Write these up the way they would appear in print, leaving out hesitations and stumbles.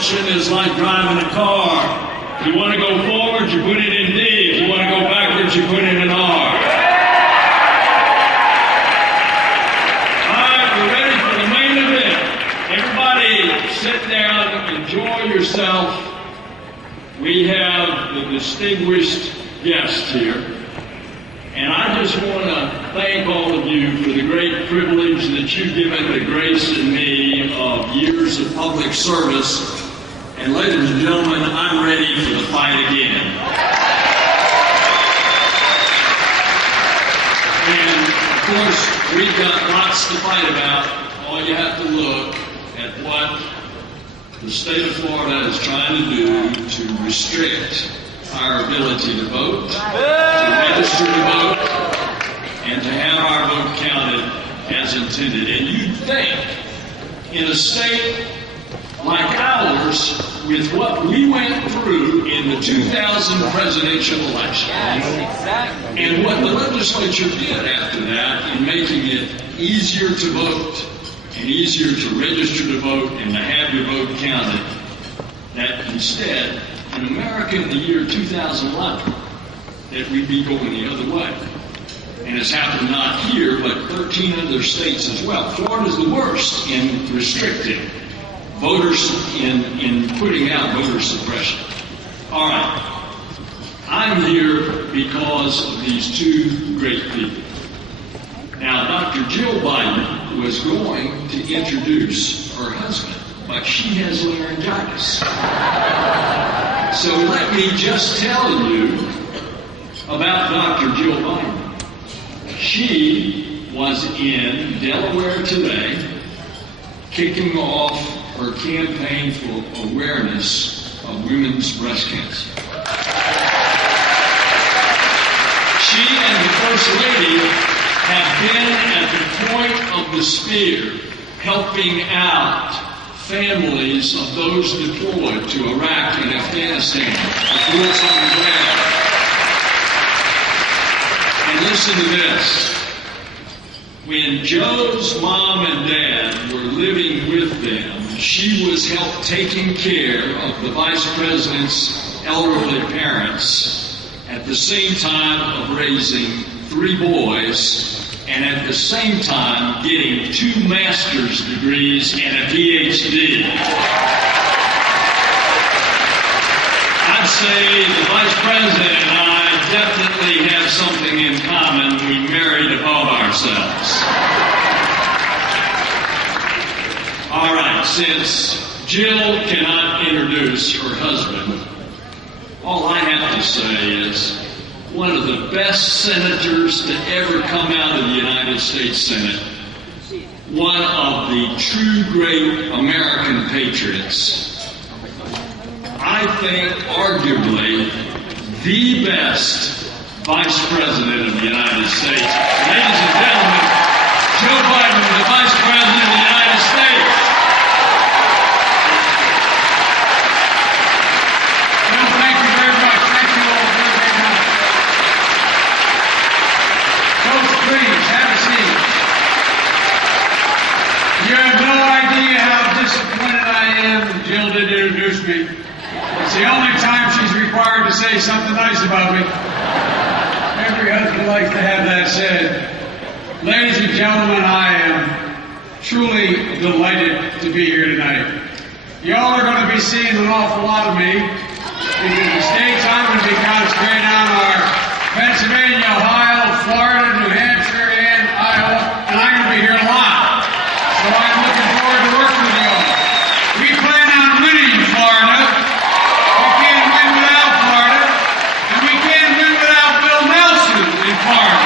election is like driving a car. If you want to go forward, you put it in D. If you want to go backwards, you put it in R. All right, we're ready for the main event. Everybody sit down, enjoy yourself. We have the distinguished guest here. And I just want to thank all of you for the great privilege that you've given to Grace and me of years of public service. And ladies and gentlemen, I'm ready for the fight again. And of course, we've got lots to fight about. All you have to look at what the state of Florida is trying to do to restrict our ability to vote, to register to vote, and to have our vote counted as intended. And you'd think, in a state like ours, with what we went through in the 2000 presidential election, and what the legislature did after that in making it easier to vote and easier to register to vote and to have your vote counted, that instead, in America in the year 2011, that we'd be going the other way. And it's happened not here, but 13 other states as well. Florida's the worst in restricting voters, in putting out voter suppression. All right. I'm here because of these two great people. Now, Dr. Jill Biden was going to introduce her husband, but she has laryngitis. So let me just tell you about Dr. Jill Biden. She was in Delaware today, kicking off her campaign for awareness of women's breast cancer. She and the First Lady have been at the point of the spear, helping out families of those deployed to Iraq and Afghanistan, the boots on the ground. And listen to this. When Joe's mom and dad were living with them, she was helped taking care of the vice president's elderly parents at the same time of raising 3 boys, and at the same time getting 2 master's degrees and a PhD. I'd say the Vice President and I definitely have something in common. We married above ourselves. All right, since Jill cannot introduce her husband, all I have to say is, one of the best senators to ever come out of the United States Senate, one of the true great American patriots, I think arguably the best Vice President of the United States. Ladies and gentlemen, Joe Biden, the Vice President of the United States. Jill did introduce me. It's the only time she's required to say something nice about me. Every husband likes to have that said. Ladies and gentlemen, I am truly delighted to be here tonight. Y'all are going to be seeing an awful lot of me because the states I'm going to be concentrating on are Pennsylvania, Ohio, Florida, New Hampshire, and Iowa, and I'm going to be here a lot. So I'm looking forward to working with you all. We plan on winning Florida. We can't win without Florida. And we can't win without Bill Nelson in Florida.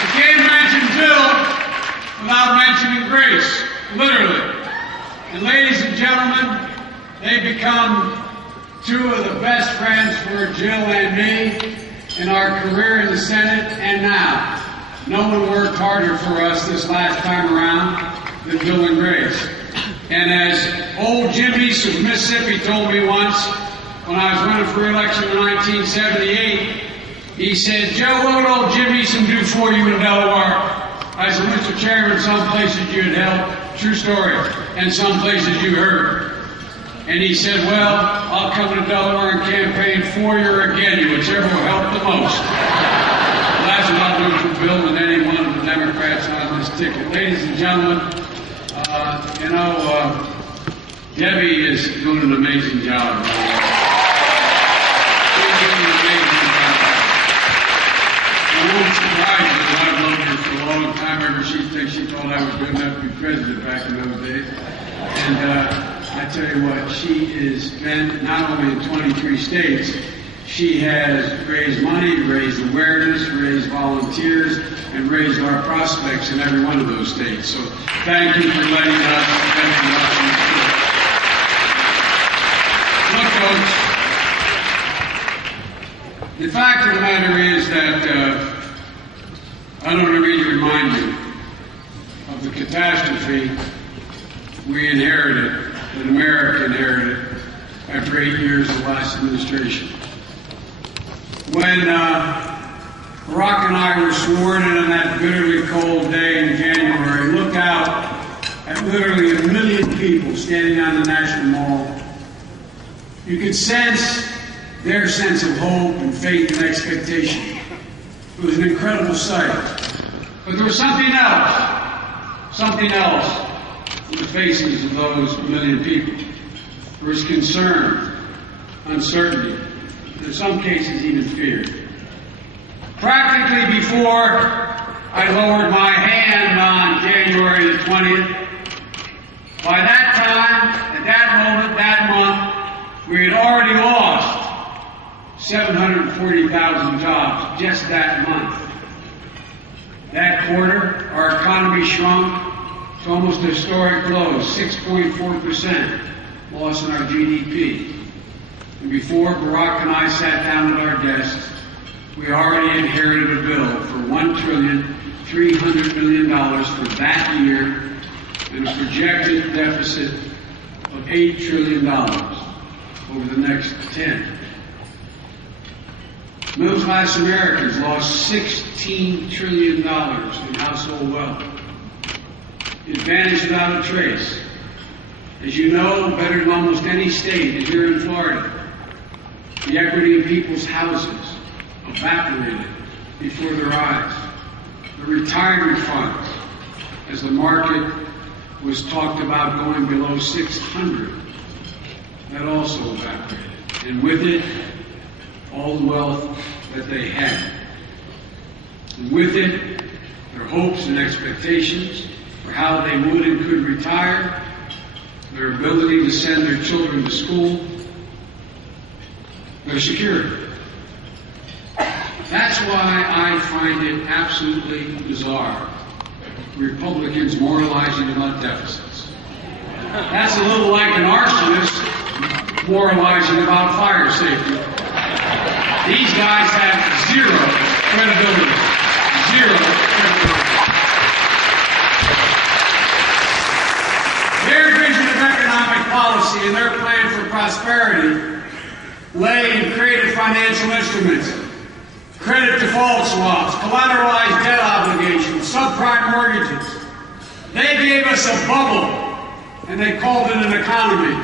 You can't mention Bill without mentioning Grace, literally. And ladies and gentlemen, they become 2 of the best friends for Jill and me in our career in the Senate and now. No one worked harder for us this last time around than Bill and Grace. And as old Jim East of Mississippi told me once, when I was running for election in 1978, he said, "Joe, what would old Jim Easton do for you in Delaware?" I said, "Mr. Chairman, some places you'd help, true story, and some places you heard. And he said, well, I'll come to Delaware and campaign for you or against you, whichever will help the most. Well, that's what I'll do for Bill and any one of the Democrats on this ticket. Ladies and gentlemen, Debbie is doing an amazing job. She's doing an amazing job. I won't surprise you that I've loved her for a long time. Ever she thought I was good enough to be president back in those days. And I tell you what, she has been not only in 23 states, she has raised money, raised awareness, raised volunteers, and raised our prospects in every one of those states. So thank you for letting us spend us. Look, folks, the fact of the matter is that I don't need to remind you of the catastrophe we inherited, that America inherited after 8 years of the last administration. When Barack and I were sworn in on that bitterly cold day in January, looked out at literally 1 million people standing on the National Mall, you could sense their sense of hope and faith and expectation. It was an incredible sight. But there was something else in the faces of those 1 million people. There was concern, uncertainty, in some cases even fear. Practically before I lowered my hand on January the 20th, by that time, at that moment, that month, we had already lost 740,000 jobs just that month. That quarter, our economy shrunk to almost a historic low, 6.4% loss in our GDP. And before Barack and I sat down at our desks, we already inherited a bill for $1,300 billion for that year and a projected deficit of $8 trillion over the next 10. Middle-class Americans lost $16 trillion in household wealth. It vanished without a trace. As you know, better than almost any state, as here in Florida, the equity in people's houses evaporated before their eyes. The retirement funds, as the market was talked about going below 600, that also evaporated. And with it, all the wealth that they had. And with it, their hopes and expectations for how they would and could retire, their ability to send their children to school, their security. That's why I find it absolutely bizarre, Republicans moralizing about deficits. That's a little like an arsonist moralizing about fire safety. These guys have zero credibility. Zero credibility. Their vision of economic policy and their plan for prosperity lay in creative financial instruments, credit default swaps, collateralized debt obligations, subprime mortgages. They gave us a bubble, and they called it an economy.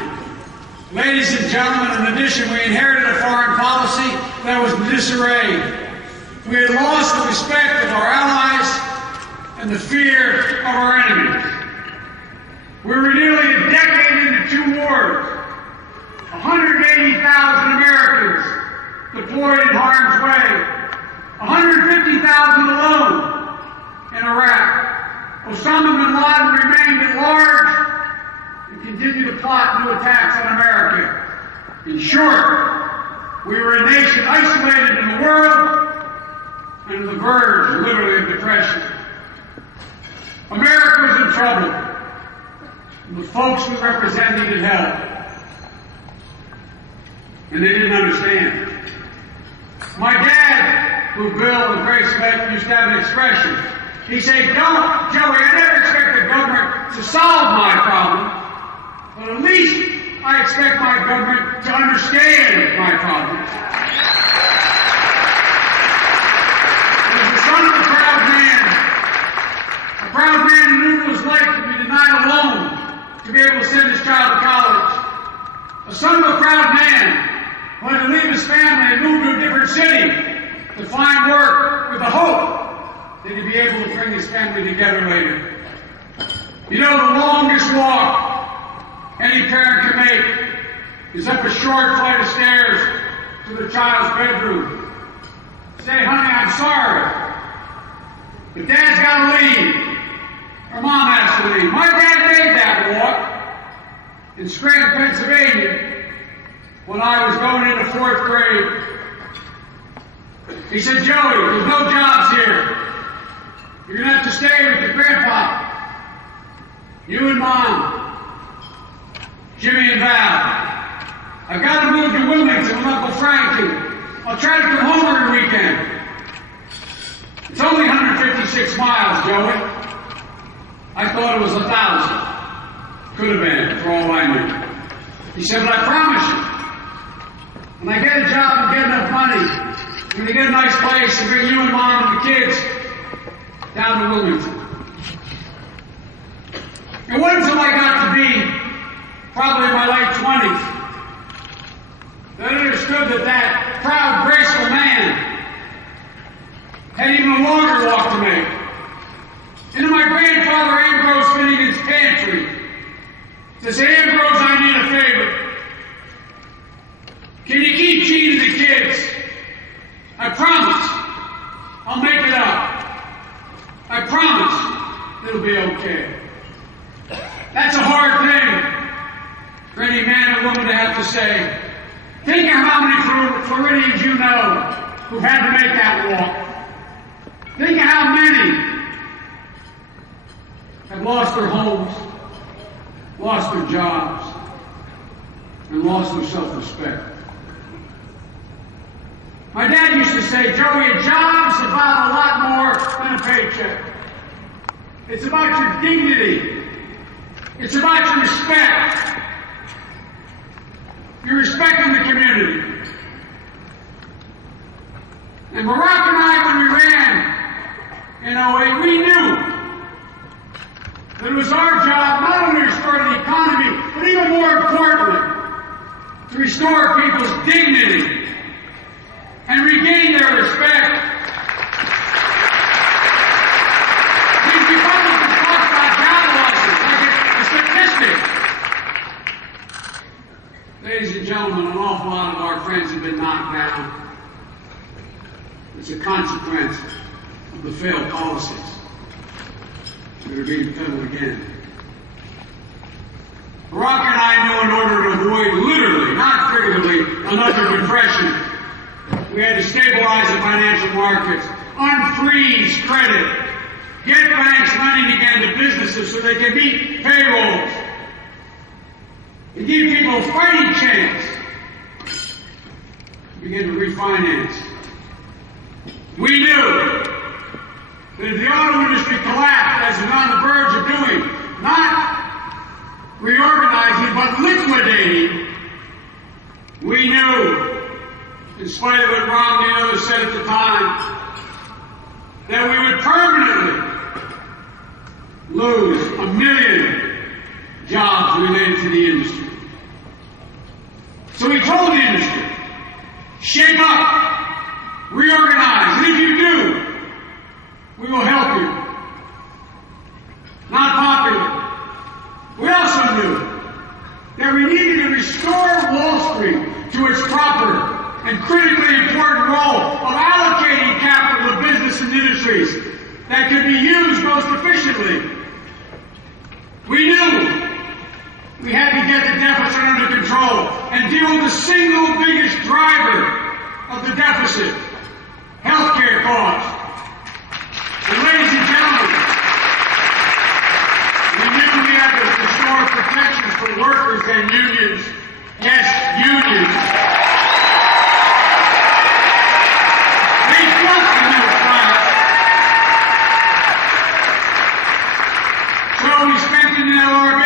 Ladies and gentlemen, in addition, we inherited a foreign policy that was in disarray. We had lost the respect of our allies and the fear of our enemies. We were nearly a decade into 2 wars. 180,000 Americans deployed in harm's way. 150,000 alone in Iraq. Osama bin Laden remained at large and continued to plot new attacks on America. In short, we were a nation isolated in the world and on the verge, literally, of depression. America was in trouble, and the folks we represented needed help. And they didn't understand. My dad, who Bill and Grace met, used to have an expression. He said, "Don't, Joey, I never expect the government to solve my problem, but at least I expect my government to understand my problems." As the son of a proud man who knew it was like to be denied a loan son of a proud man who had to leave his family and move to a different city to find work with the hope that he'd be able to bring his family together later. You know, the longest walk any parent can make is up a short flight of stairs to the child's bedroom. Say, honey, I'm sorry, but Dad's got to leave, or Mom has to leave. My dad made that walk in Scranton, Pennsylvania, when I was going into 4th grade. He said, Joey, there's no jobs here. You're going to have to stay with your grandpa. You and Mom, Jimmy and Val. I've got to move to Wilmington with Uncle Frankie. I'll try to come home every weekend. It's only 156 miles, Joey. I thought it was 1,000. Could have been, for all I knew. He said, but I promise you, when I get a job and get enough money, I'm going to get a nice place and bring you and Mom and the kids down to Wilmington. It wasn't until I got to be probably in my late 20s that I understood that proud, graceful man had even a longer walk to make. Into my grandfather Ambrose Finnegan's pantry to say, Ambrose, I need a favor. Can you keep cheating the kids? I promise I'll make it up. I promise it'll be okay. That's a hard thing for any man or woman to have to say. Think of how many Floridians you know who've had to make that walk. Think of how many have lost their homes, lost their jobs, and lost their self-respect. My dad used to say, Joey, a job's about a lot more than a paycheck. It's about your dignity. It's about your respect. Your respect in the community. And Barack and I, when we ran in 08, we knew that it was our job not only to restore the economy, but even more importantly, to restore people's dignity and regain their respect. These Republicans talk about job losses like it's a statistic. Ladies and gentlemen, an awful lot of our friends have been knocked down. It's a consequence of the failed policies that are being peddled again. Barack and I knew in order to avoid, literally, not figuratively, another depression, we had to stabilize the financial markets, unfreeze credit, get banks lending again to businesses so they can meet payrolls, and give people a fighting chance to begin to refinance. We knew that if the auto industry collapsed, as it's on the verge of doing, not reorganizing but liquidating, we knew, in spite of what Romney and others said at the time, that we would permanently lose 1 million jobs related to the industry. So we told the industry, shape up, reorganize, and if you do, we will help you. Not popular. We also knew that we needed to restore Wall Street to its proper and critically important role of allocating capital to business and industries that could be used most efficiently. We knew we had to get the deficit under control and deal with the single biggest driver of the deficit, healthcare costs. And ladies and gentlemen, we knew we had to restore protections for workers and unions. Yes, unions. They built the middle class. So we strengthened the LRB.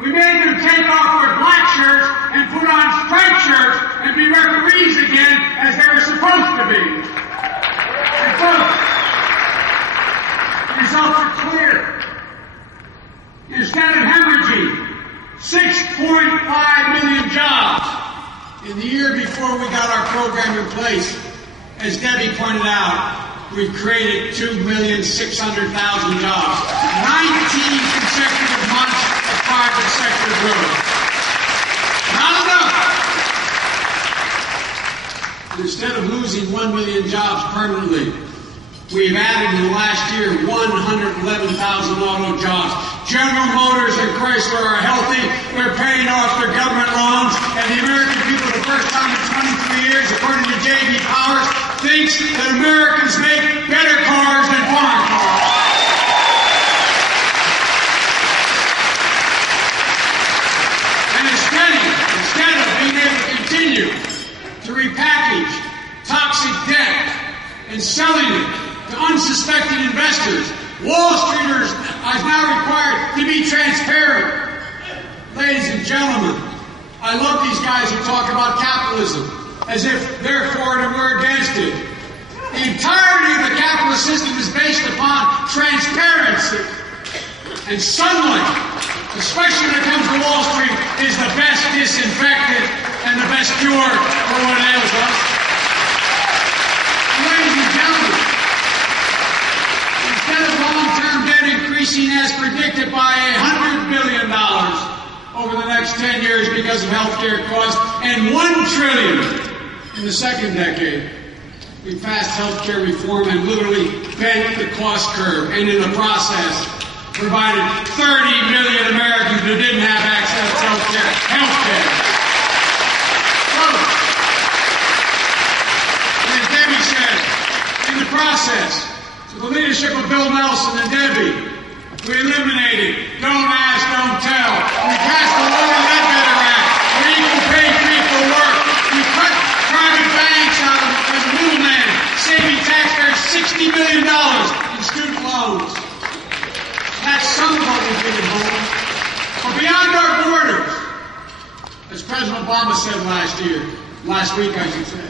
We made them take off their black shirts and put on striped shirts and be referees again as they were supposed to be. And folks, the results are clear. Instead of hemorrhaging 6.5 million jobs in the year before we got our program in place, as Debbie pointed out, we've created 2,600,000 jobs. 19 consecutive months of private sector growth. Not enough. Instead of losing 1 million jobs permanently, we've added in the last year 111,000 auto jobs. General Motors and Chrysler are healthy. They're paying off their government loans. And the American people, for the first time in 23 years, according to J.D. Powers, thinks that Americans make better cars than foreign cars. And instead of being able to continue to repackage toxic debt and selling it to unsuspecting investors, Wall Streeters are now required to be transparent. Ladies and gentlemen, I love these guys who talk about capitalism as if they're for it and we're against it. The entirety of the capitalist system is based upon transparency. And sunlight, especially when it comes to Wall Street, is the best disinfectant and the best cure for what ails us. Ladies and gentlemen, instead of long-term debt increasing as predicted by $100 billion over the next 10 years because of healthcare costs and $1 trillion in the second decade, we passed healthcare reform and literally bent the cost curve, and in the process provided 30 million Americans who didn't have access to healthcare. So, as Debbie said, in the process, with the leadership of Bill Nelson and Debbie, we eliminated Don't Ask, Don't Tell. We passed the Lower Ledbetter Act for equal pay for equal work. We cut private banks out as a middleman, saving taxpayers $60 million in student loans. That's some of what we did at home. But beyond our borders, as President Obama said last week, I should say,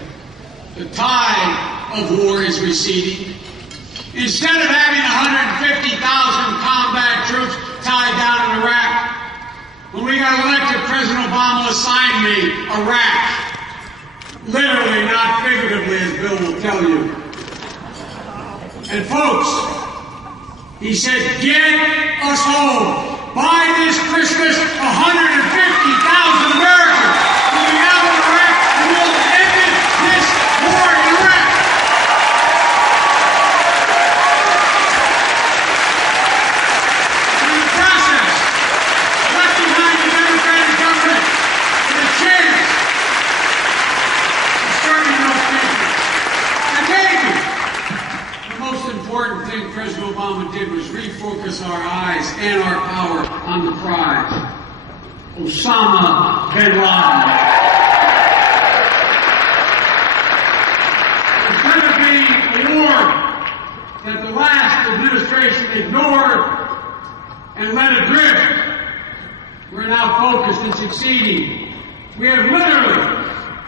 the tide of war is receding. Instead of having 150,000 combat troops tied down in Iraq, when we got elected, President Obama assigned me Iraq. Literally, not figuratively, as Bill will tell you. And folks, he said, get us home. By this Christmas, 150,000 Americans will be out of Iraq and will have ended this war in Iraq. In the process, left behind the Democratic government with a chance of starting those people. And maybe the most important thing President Obama did was refocus our eyes and our power on the prize, Osama bin Laden. Instead of being a war that the last administration ignored and let adrift, we're now focused and succeeding. We have literally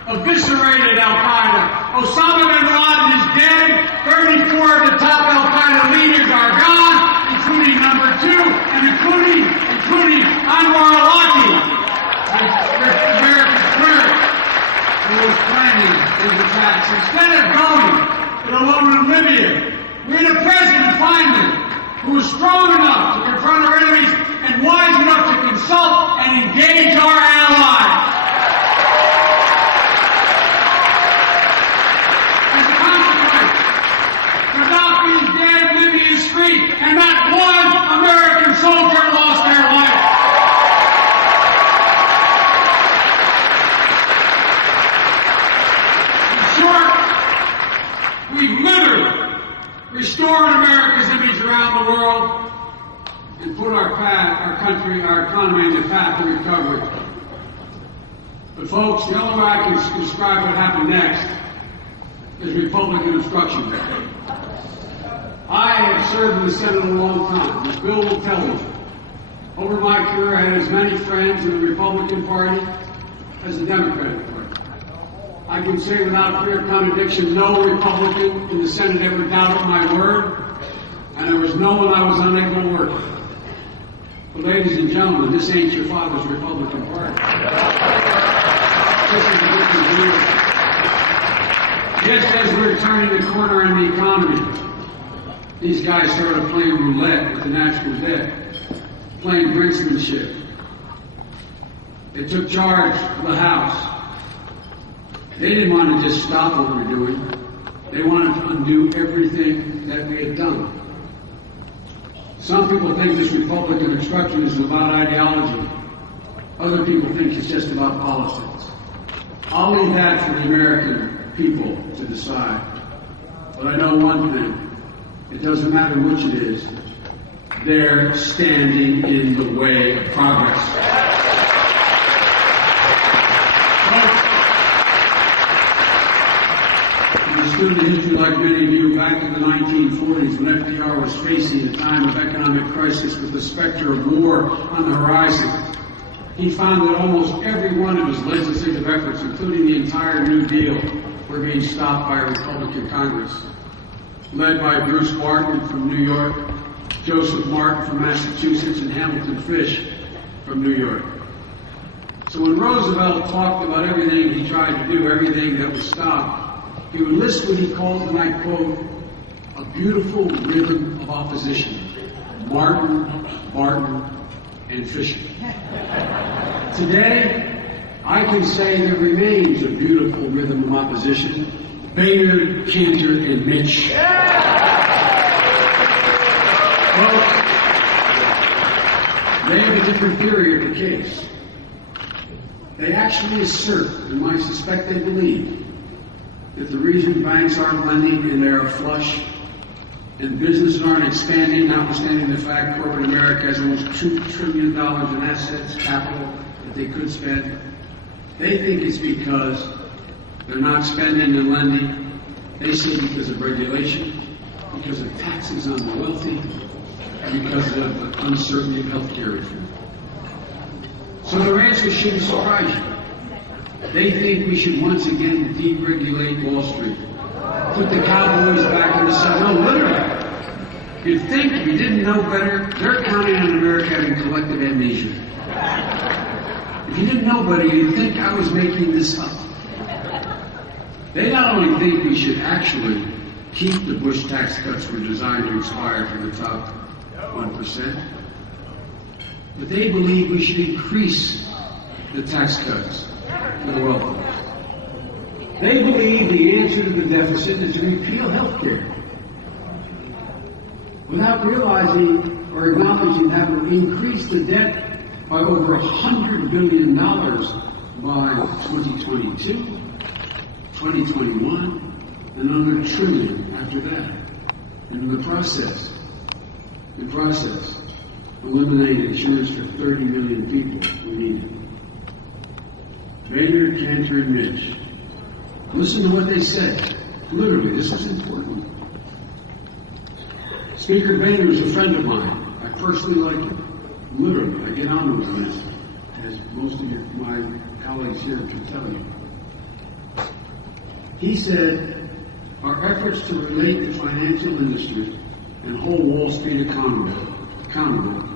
eviscerated Al-Qaeda. Osama bin Laden is dead. 34 of the top Al-Qaeda leaders are gone, including number 2, and including Anwar al-Awlaki, the American clerk who was planning these attacks. Instead of going it alone in Libya, we had a president finally who was strong enough to confront our enemies and wise enough to consult and engage our allies. As a consequence, Gaddafi is dead, Libya is free, and not one American soldier lost their life. In short, we've literally restored America's image around the world and put our country, our economy in the path of recovery. But folks, the only way I can describe what happened next is Republican obstruction. I have served in the Senate a long time, as Bill will tell you. Over my career, I had as many friends in the Republican Party as the Democratic Party. I can say without fear of contradiction, no Republican in the Senate ever doubted my word, and there was no one I was unable to work with. But ladies and gentlemen, this ain't your father's Republican Party. This is Just as we're turning the corner on the economy, these guys started playing roulette with the national debt, playing brinksmanship. They took charge of the House. They didn't want to just stop what we're doing. They wanted to undo everything that we had done. Some people think this Republican obstruction is about ideology. Other people think it's just about politics. I'll leave that for the American people to decide. But I know one thing. It doesn't matter which it is. They're standing in the way of progress. I'm a student of history like many of you. Back in the 1940s, when FDR was facing a time of economic crisis with the specter of war on the horizon, he found that almost every one of his legislative efforts, including the entire New Deal, were being stopped by a Republican Congress, led by Bruce Barton from New York, Joseph Martin from Massachusetts, and Hamilton Fish from New York. So when Roosevelt talked about everything he tried to do, everything that was stopped, he would list what he called, and I quote, a beautiful rhythm of opposition. Martin, Barton, and Fisher. Today, I can say there remains a beautiful rhythm of opposition. Boehner, Cantor, and Mitch. Well, they have a different theory of the case. They actually assert, and I suspect they believe, that the reason banks aren't lending and they are flush, and businesses aren't expanding, notwithstanding the fact corporate America has almost $2 trillion in assets, capital, that they could spend. They think it's because they're not spending and lending. They say because of regulation, because of taxes on the wealthy, and because of the uncertainty of health care reform. So their answer shouldn't surprise you. They think we should once again deregulate Wall Street. Put the cowboys back in the sun. No, literally. You'd think we didn't know better. They're counting on America having collective amnesia. If you didn't know better, you'd think I was making this up. They not only think we should actually keep the Bush tax cuts were designed to expire for the top 1%, but they believe we should increase the tax cuts for the wealthy. They believe the answer to the deficit is to repeal health care, without realizing or acknowledging that will increase the debt by over $100 billion by 2022, 2021, and another $1 trillion after that. And in the process, eliminate insurance for 30 million people who need it. Boehner, Cantor, and Mitch. Listen to what they said. Literally, this is important. Speaker Boehner is a friend of mine. I personally like him. Literally, I get on with him, as most of my colleagues here can tell you. He said, our efforts to relate the financial industry and hold Wall Street accountable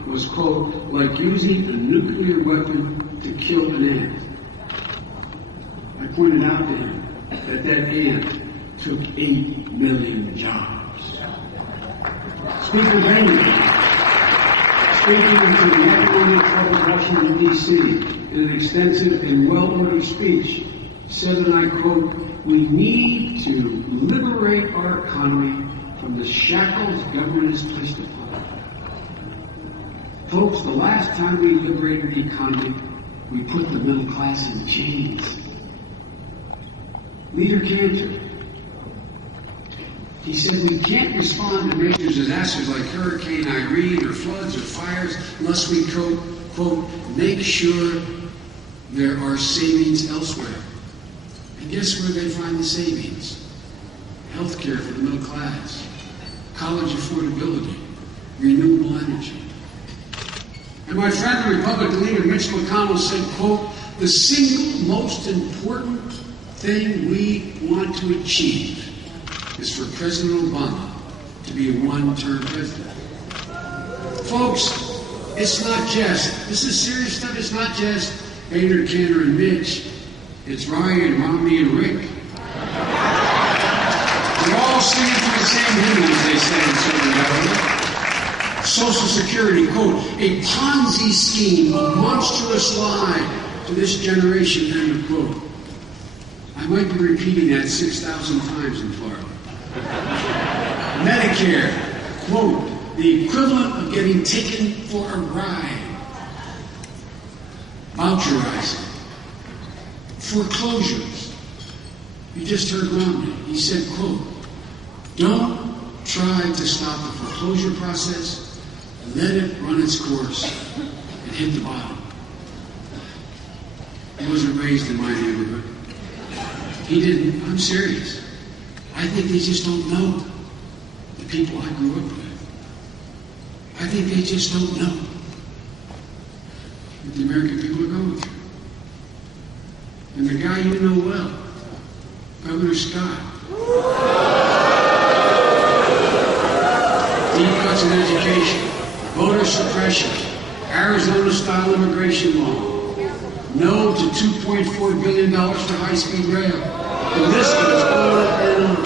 was, quote, like using a nuclear weapon to kill an ant. I pointed out to him that ant took 8 million jobs. Speaker Boehner, speaking to the economic troubles of Washington, D.C., in an extensive and well-ordered speech, said, and I quote, we need to liberate our economy from the shackles government has placed upon it. Folks, the last time we liberated the economy, we put the middle class in chains. Leader Cantor, he said we can't respond to major disasters like Hurricane Irene or floods or fires unless we, quote, make sure there are savings elsewhere. And guess where they find the savings? Health care for the middle class, college affordability, renewable energy. And my friend, the Republican leader, Mitch McConnell, said, quote, the single most important thing we want to achieve is for President Obama to be a one-term president. Folks, it's not just, this is serious stuff, it's not just Boehner, Cantor, and Mitch. It's Ryan, Romney, and Rick. They're all singing to the same hymn, as they say in Southern California. Social Security, quote, a Ponzi scheme, a monstrous lie to this generation, end of quote. I might be repeating that 6,000 times in Florida. Medicare, quote, the equivalent of getting taken for a ride. Voucherizing. Foreclosures. You just heard Romney. He said, quote, don't try to stop the foreclosure process. Let it run its course and hit the bottom. He wasn't raised in my neighborhood. He didn't. I'm serious. I think they just don't know the people I grew up with. I think they just don't know what the American people are going through. And the guy you know well, Governor Scott. Deep cuts in education, voter suppression, Arizona-style immigration law, no to $2.4 billion for high-speed rail. The list goes on and on.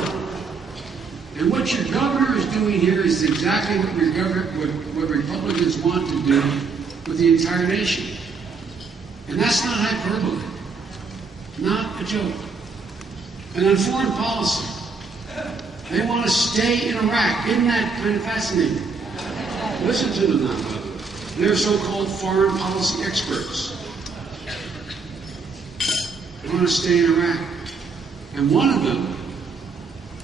And what your governor is doing here is exactly what Republicans want to do with the entire nation. And that's not hyperbole. Not a joke. And on foreign policy, they want to stay in Iraq. Isn't that kind of fascinating? Listen to them now, by the way. They're so-called foreign policy experts. They want to stay in Iraq. And one of them,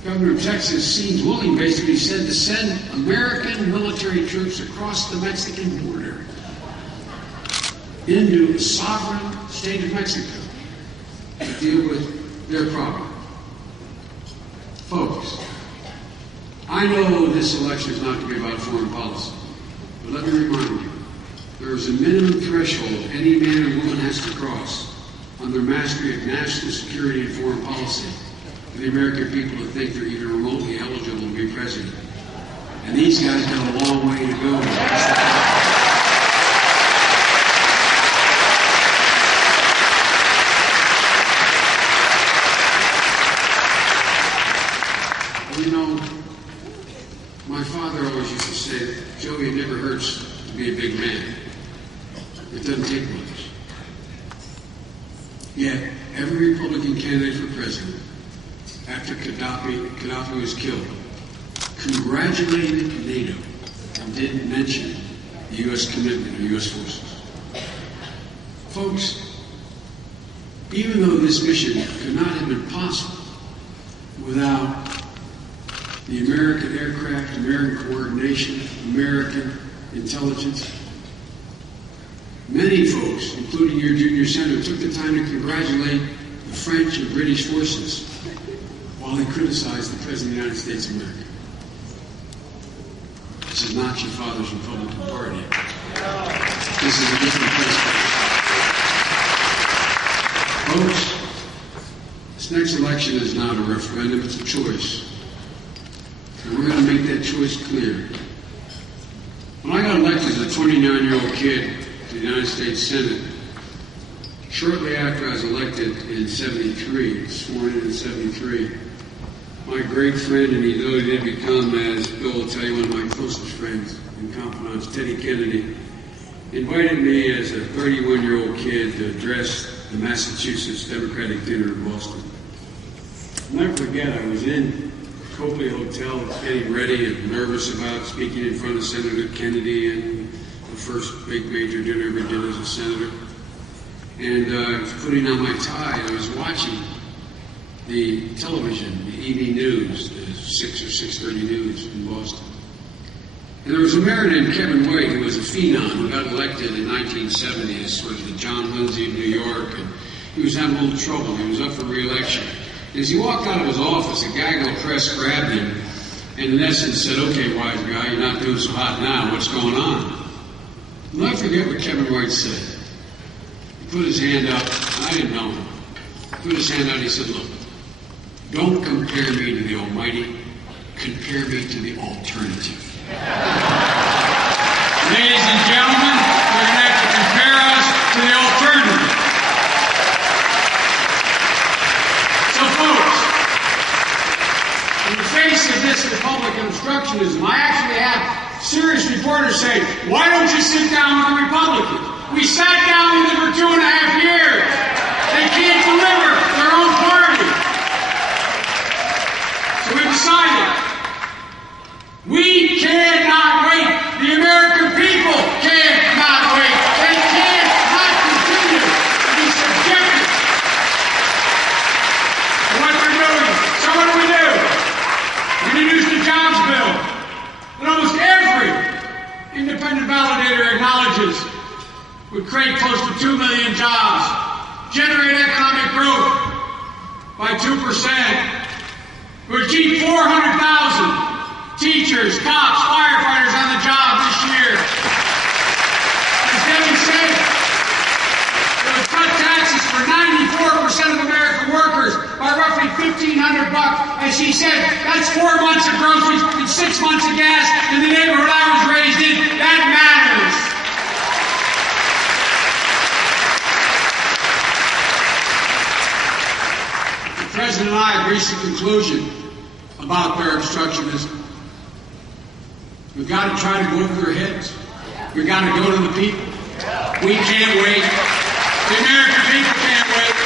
Governor of Texas, seems willing, basically said, to send American military troops across the Mexican border into the sovereign state of Mexico to deal with their problem. Folks, I know this election is not to be about foreign policy, but let me remind you, there is a minimum threshold any man or woman has to cross on their mastery of national security and foreign policy for the American people to think they're even remotely eligible to be president. And these guys got a long way to go. You know, my father always used to say, Joey, it never hurts to be a big man. It doesn't take much. Yet, every Republican candidate for president, after Gaddafi was killed, congratulated NATO and didn't mention the U.S. commitment to U.S. forces. Folks, even though this mission could not have been possible without the American aircraft, American coordination, American intelligence, many folks, including your junior senator, took the time to congratulate the French and British forces while they criticized the President of the United States of America. This is not your father's Republican Party. This is a different place. Folks, this next election is not a referendum, it's a choice. And we're going to make that choice clear. When I got elected as a 29-year-old kid to the United States Senate, shortly after I was elected in 73, sworn in 73, my great friend, and he though he did become, as Bill will tell you, one of my closest friends and confidants, Teddy Kennedy, invited me as a 31-year-old kid to address the Massachusetts Democratic dinner in Boston. I'll never forget, I was in Copley Hotel getting ready and nervous about speaking in front of Senator Kennedy and the first big major dinner I ever did as a senator. And I was putting on my tie and I was watching the television, the evening news, the 6 or 6:30 news in Boston. And there was a mayor named Kevin White who was a phenom who got elected in 1970 as sort of the John Lindsay of New York, and he was having a little trouble. He was up for re-election. As he walked out of his office, a gaggle of press grabbed him and in essence said, "Okay, wise guy, you're not doing so hot now. What's going on?" I'll never forget what Kevin White said. He put his hand up, and I didn't know him. He put his hand out and he said, "Look, don't compare me to the Almighty. Compare me to the alternative." Ladies and gentlemen, we're going to have to compare us to the alternative. this Republican obstructionism. I actually have serious reporters saying, why don't you sit down with the Republicans? We sat down with them for 2.5 years. They can't deliver their own party. So we decided, we cannot wait. The American people cannot wait. They cannot continue to be subjected to what they're doing. So what do? We introduced the jobs bill that almost every independent validator acknowledges would create close to 2 million jobs, generate economic growth by 2%, would keep 400,000 teachers, cops, firefighters on the job this year. As Debbie said, it would cut taxes for 94% of American workers by roughly $1,500. As she said, that's 4 months of groceries and 6 months of gas in the neighborhood I was raised in. That matters. The President and I have reached a conclusion about their obstructionism. We've got to try to go over their heads. We've got to go to the people. We can't wait. The American people can't wait.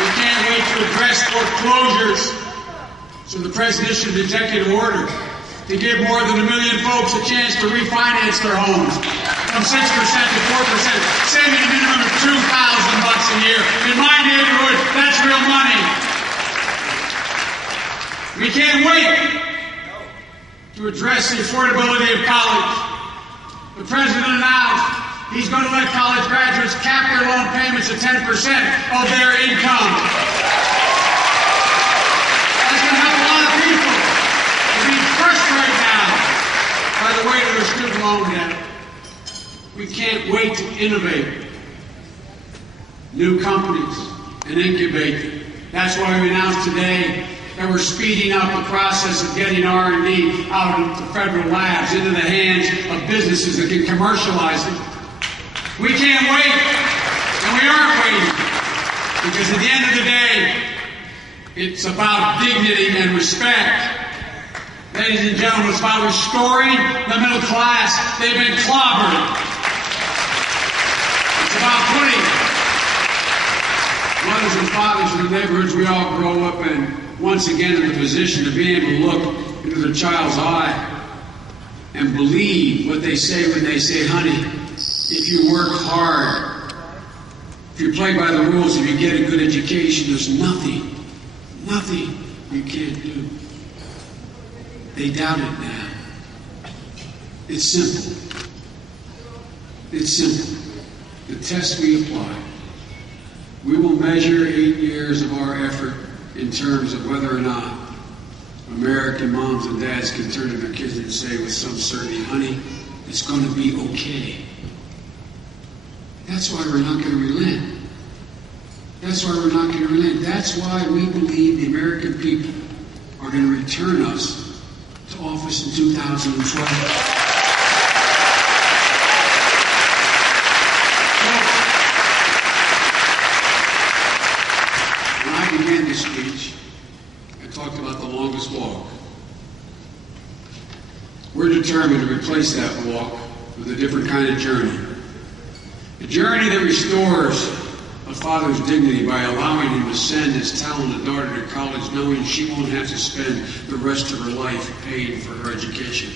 We can't wait to address foreclosures. So the President issued an executive order to give more than 1 million folks a chance to refinance their homes from 6% to 4%, saving a minimum of $2,000 a year. In my neighborhood, that's real money. We can't wait to address the affordability of college. The President announced he's going to let college graduates cap their loan payments at 10% of their income. That's going to help a lot of people who are being crushed right now by the weight of their student loan debt. We can't wait to innovate new companies and incubate them. That's why we announced today that we're speeding up the process of getting R&D out of the federal labs into the hands of businesses that can commercialize it. We can't wait, and we aren't waiting, because at the end of the day, it's about dignity and respect. Ladies and gentlemen, it's about restoring the middle class. They've been clobbered. It's about putting mothers and fathers in the neighborhoods we all grow up in once again in the position of being able to look into their child's eye and believe what they say when they say, honey, if you work hard, if you play by the rules, if you get a good education, there's nothing you can't do. They doubt it now. It's simple. It's simple. The test we apply. We will measure 8 years of our effort in terms of whether or not American moms and dads can turn to their kids and say with some certainty, honey, it's going to be okay. That's why we're not going to relent. That's why we're not going to relent. That's why we believe the American people are going to return us to office in 2012. Began this speech, I talked about the longest walk. We're determined to replace that walk with a different kind of journey. A journey that restores a father's dignity by allowing him to send his talented daughter to college knowing she won't have to spend the rest of her life paying for her education.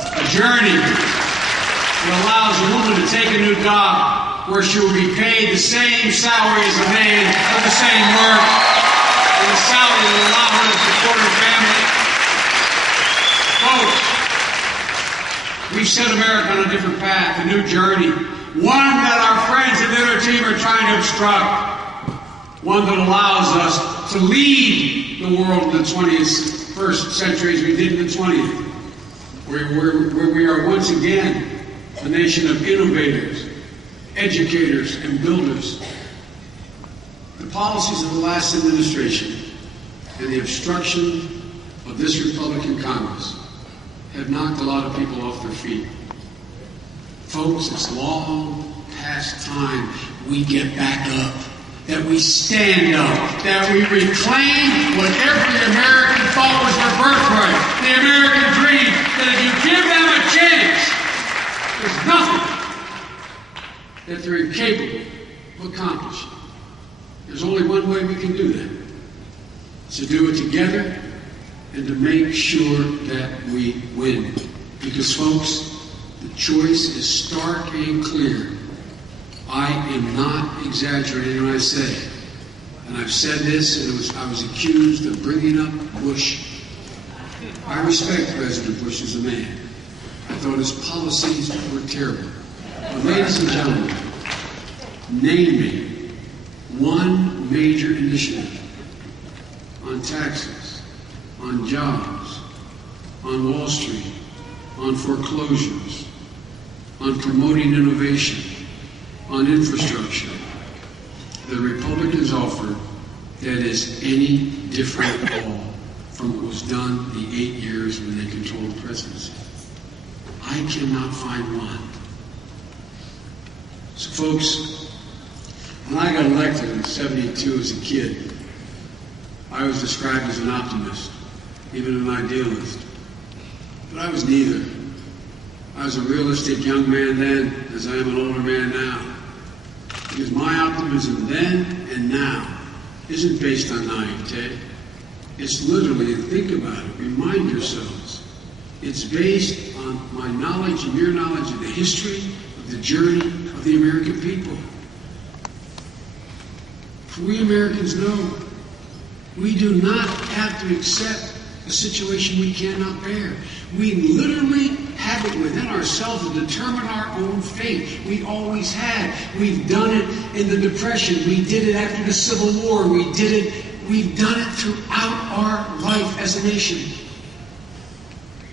A journey that allows a woman to take a new job where she will be paid the same salary as a man for the same work. And a salary that will allow her to support her family. Folks, we've set America on a different path, a new journey. One that our friends at their team are trying to obstruct. One that allows us to lead the world in the 21st century as we did in the 20th. Where we are once again a nation of innovators, educators, and builders. The policies of the last administration and the obstruction of this Republican Congress have knocked a lot of people off their feet. Folks, it's long past time we get back up. that we stand up, that we reclaim what every American thought was their birthright, the American dream, that if you give them a chance, there's nothing that they're incapable of accomplishing. There's only one way we can do that. It's to do it together and to make sure that we win. Because, folks, the choice is stark and clear. I am not exaggerating when I say, and I've said this, and I was accused of bringing up Bush. I respect President Bush as a man. I thought his policies were terrible. But ladies and gentlemen, name me one major initiative on taxes, on jobs, on Wall Street, on foreclosures, on promoting innovation, on infrastructure, the Republicans offer that is any different at all from what was done the 8 years when they controlled the presidency. I cannot find one. So, folks, when I got elected in '72 as a kid, I was described as an optimist, even an idealist. But I was neither. I was a realistic young man then, as I am an older man now. Because my optimism then and now isn't based on naivete. It's literally, and think about it, remind yourselves, it's based on my knowledge and your knowledge of the history, of the journey of the American people. For we Americans know we do not have to accept a situation we cannot bear. We literally have it within ourselves to determine our own fate. We always had. We've done it in the Depression. We did it after the Civil War. We've done it throughout our life as a nation.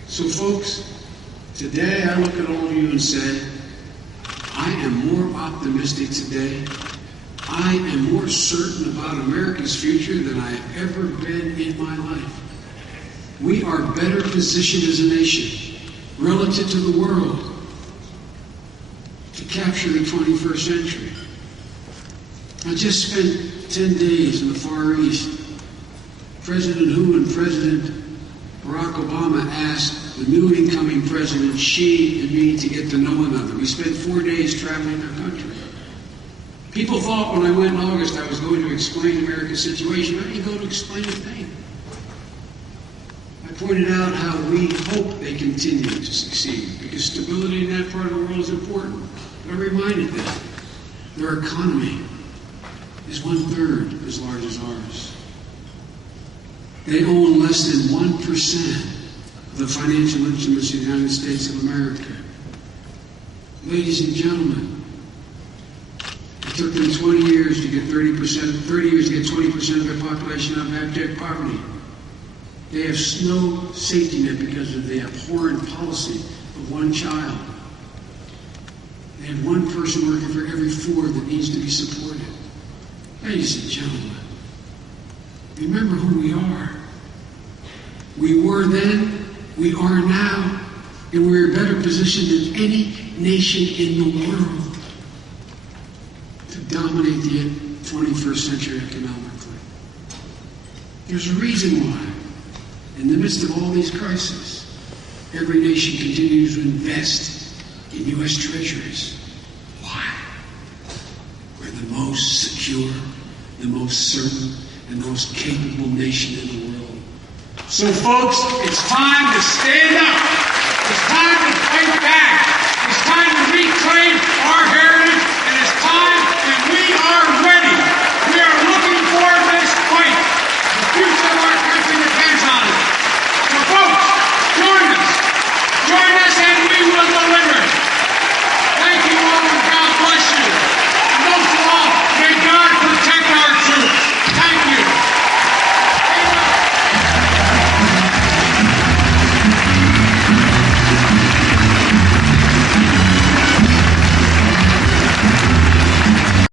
So, folks, today I look at all of you and say, I am more optimistic today. I am more certain about America's future than I have ever been in my life. We are better positioned as a nation relative to the world to capture the 21st century. I just spent 10 days in the Far East. President Hu and President Barack Obama asked the new incoming president, Xi, and me to get to know one another. We spent 4 days traveling their country. People thought when I went in August I was going to explain America's situation. I didn't go to explain a thing. I pointed out how we hope they continue to succeed because stability in that part of the world is important. But I reminded them their economy is 1/3 as large as ours. They own less than 1% of the financial instruments of the United States of America. Ladies and gentlemen, it took them 20 years to get 30 years to get 20% of their population out of abject poverty. They have no safety net because of the abhorrent policy of one child. They have one person working for every 4 that needs to be supported. Ladies and gentlemen, remember who we are. We were then, we are now, and we're better positioned than any nation in the world to dominate the 21st century economically. There's a reason why. In the midst of all these crises, every nation continues to invest in U.S. treasuries. Why? We're the most secure, the most certain, and the most capable nation in the world. So, folks, it's time to stand up. It's time to fight back. It's time to reclaim our heritage.